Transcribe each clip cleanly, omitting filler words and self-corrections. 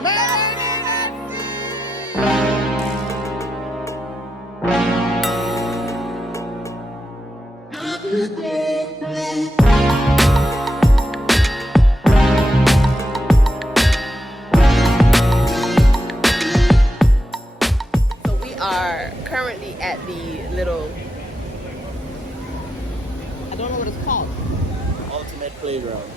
So we are currently at the little, I don't know what it's called. Ultimate playground.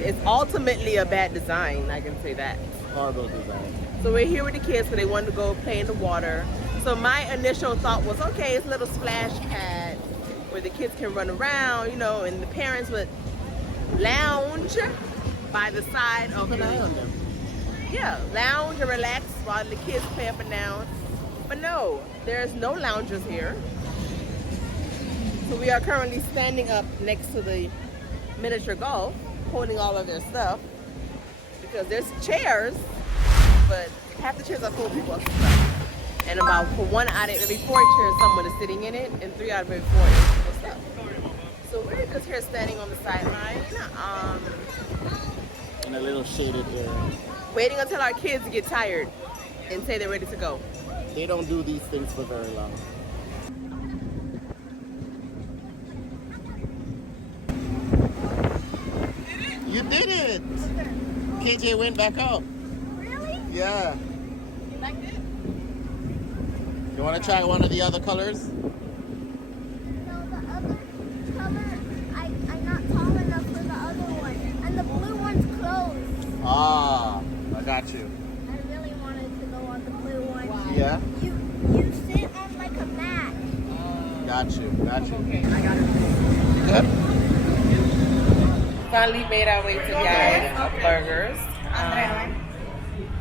It's ultimately a bad design, I can say that. Horrible design. So we're here with the kids because they wanted to go play in the water. So my initial thought was, okay, it's a little splash pad where the kids can run around, you know, and the parents would lounge by the side of Keep an eye on them. Yeah, lounge and relax while the kids play up and down. But no, there's no loungers here. So we are currently standing up next to the miniature golf, holding all of their stuff because there's chairs, but half the chairs are full of people's stuff. And about for 1 out of every 4 chairs, someone is sitting in it, and 3 out of every 4 is people's stuff. So we're just here standing on the sideline, In a little shaded area. waiting until our kids get tired and say they're ready to go. They don't do these things for very long. You did it! KJ went back up. Really? Yeah. You liked it? You want to try one of the other colors? No, the other color, I'm not tall enough for the other one. And the blue one's closed. Ah, I got you. I really wanted to go on the blue one. Yeah? You sit on like a mat. Got you, got you. Okay, I got it. You good? Finally made our way to guys burgers.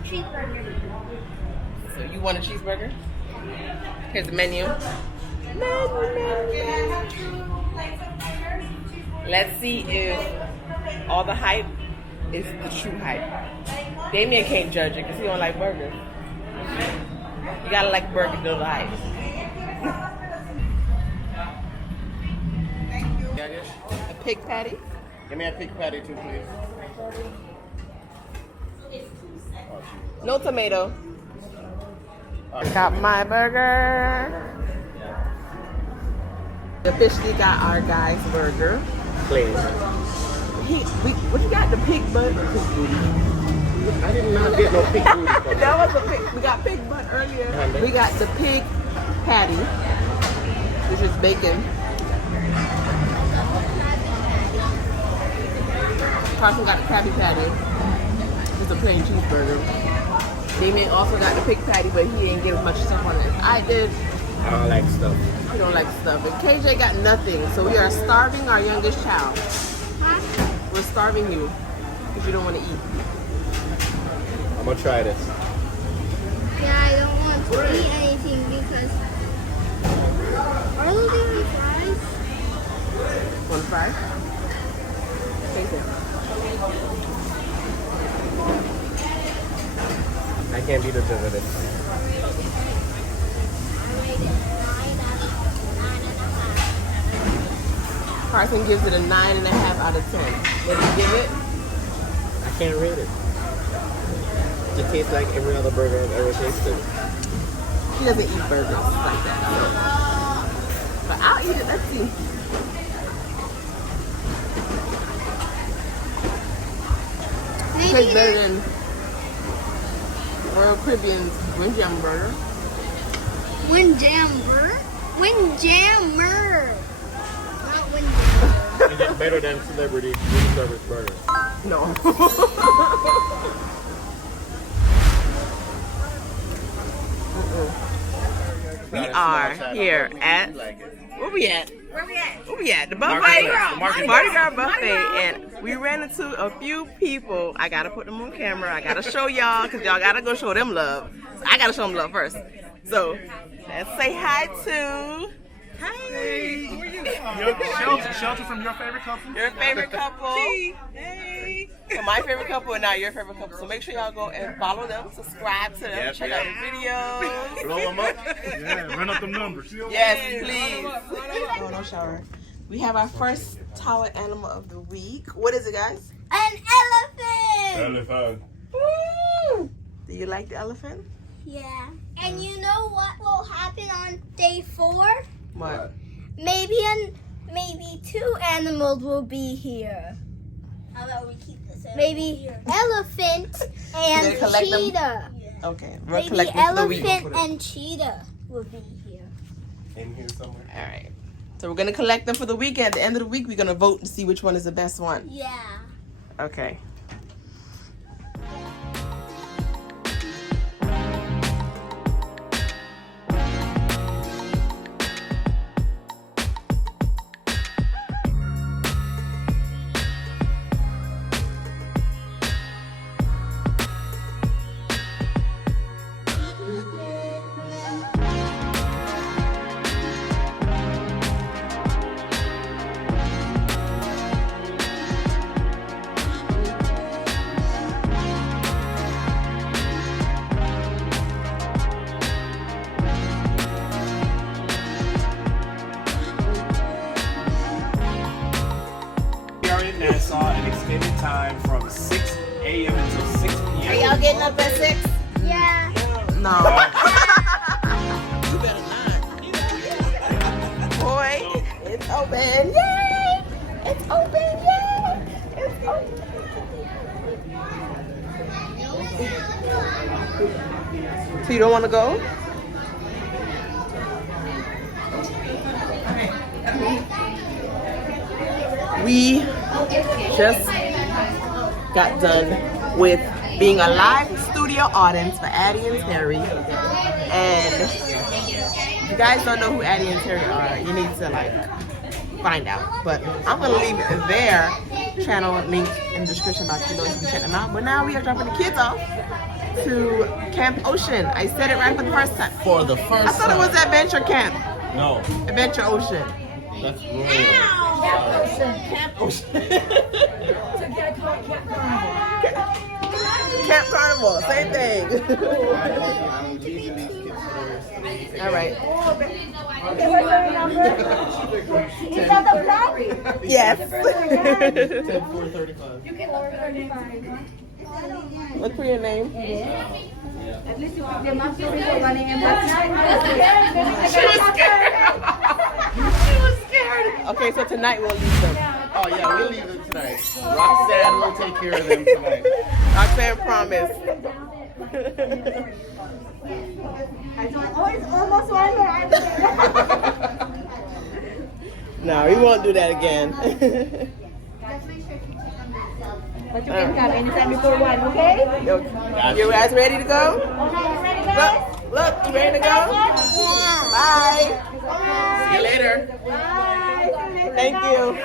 Cheeseburger. So you want a cheeseburger? Here's the menu. Let's see if all the hype is the true hype. Damion can't judge it because he don't like burgers. You gotta like burgers to know the hype. A pig patty. Give me a pig patty too, please. No tomato. Got my burger. Officially got our guy's burger. Please. What you got? The pig butt or pig booty? I did not get no pig booty. That was a pig. We got pig butt earlier. And We got the pig patty, which is bacon. Carson got the Krabby Patty. It's a plain cheeseburger. Damion also got the pig patty, but he didn't get as much stuff on it as I did. I don't like stuff. He don't like stuff. And KJ got nothing, so we are starving our youngest child. Huh? We're starving you because you don't want to eat. I'm gonna try this. Yeah, I don't want to eat anything because. Are those even fries? Want to fry? KJ. I can't be the judge of this. Carson gives it a 9.5 out of 10. What did you give it? I can't rate it. It tastes like every other burger I've ever tasted. He doesn't eat burgers like that. So. But I'll eat it. Let's see. It tastes better than Royal Caribbean's Windjammer burger. Windjammer? Windjammer! Not Windjammer. Is it better than Celebrity Room Service Burger? No. We are here at, where we at? Where we at? The buffet? Mardi Gras buffet. And we ran into a few people. I gotta put them on camera. I gotta show y'all because y'all gotta go show them love. So I gotta show them love first. So let's say hi to. Hey. Who are you? Shelter from your favorite couple. Your favorite couple. Hey. So my favorite couple and not your favorite couple. So make sure y'all go and follow them, subscribe to them, check out the videos. Blow them up. Yeah, run up them numbers. Yes, please. Oh, no shower. We have our first tower animal of the week. What is it, guys? An elephant! Do you like the elephant? Yeah. And you know what will happen on day 4? What? Maybe 2 animals will be here. How about we keep this? Maybe elephant and collect them? cheetah. Okay. We'll Maybe collect them for the week. elephant and cheetah will be here. In here somewhere. All right. So we're gonna collect them for the weekend. At the end of the week, we're gonna vote and see which one is the best one. Yeah. Okay. We are in Nassau, an extended time from 6 a.m. until 6 p.m. Are y'all getting up at 6? Yeah. No. You better not. Boy, it's open. Yay! It's open. Yay! It's open. So you don't want to go? We just got done with being a live studio audience for Addie and Terry. And if you guys don't know who Addie and Terry are, you need to like find out. But I'm gonna leave their channel link in the description box below so you can check them out. But now we are dropping the kids off to Camp Ocean. I said it right for the first time. For the first I thought it was Adventure Camp. No, Adventure Ocean. that's royal. Camp Ocean. Camp Carnival, same thing. All right. Is that the black? Yes. 10-4-35. Look for your name. Okay, so tonight we'll leave them. Oh yeah, we'll leave them tonight. Roxanne will take care of them tonight. Roxanne promised. No, we won't do that again. But you can come anytime before 1, okay? You guys ready to go? Look, you ready to go? Bye. See you later. Thank you.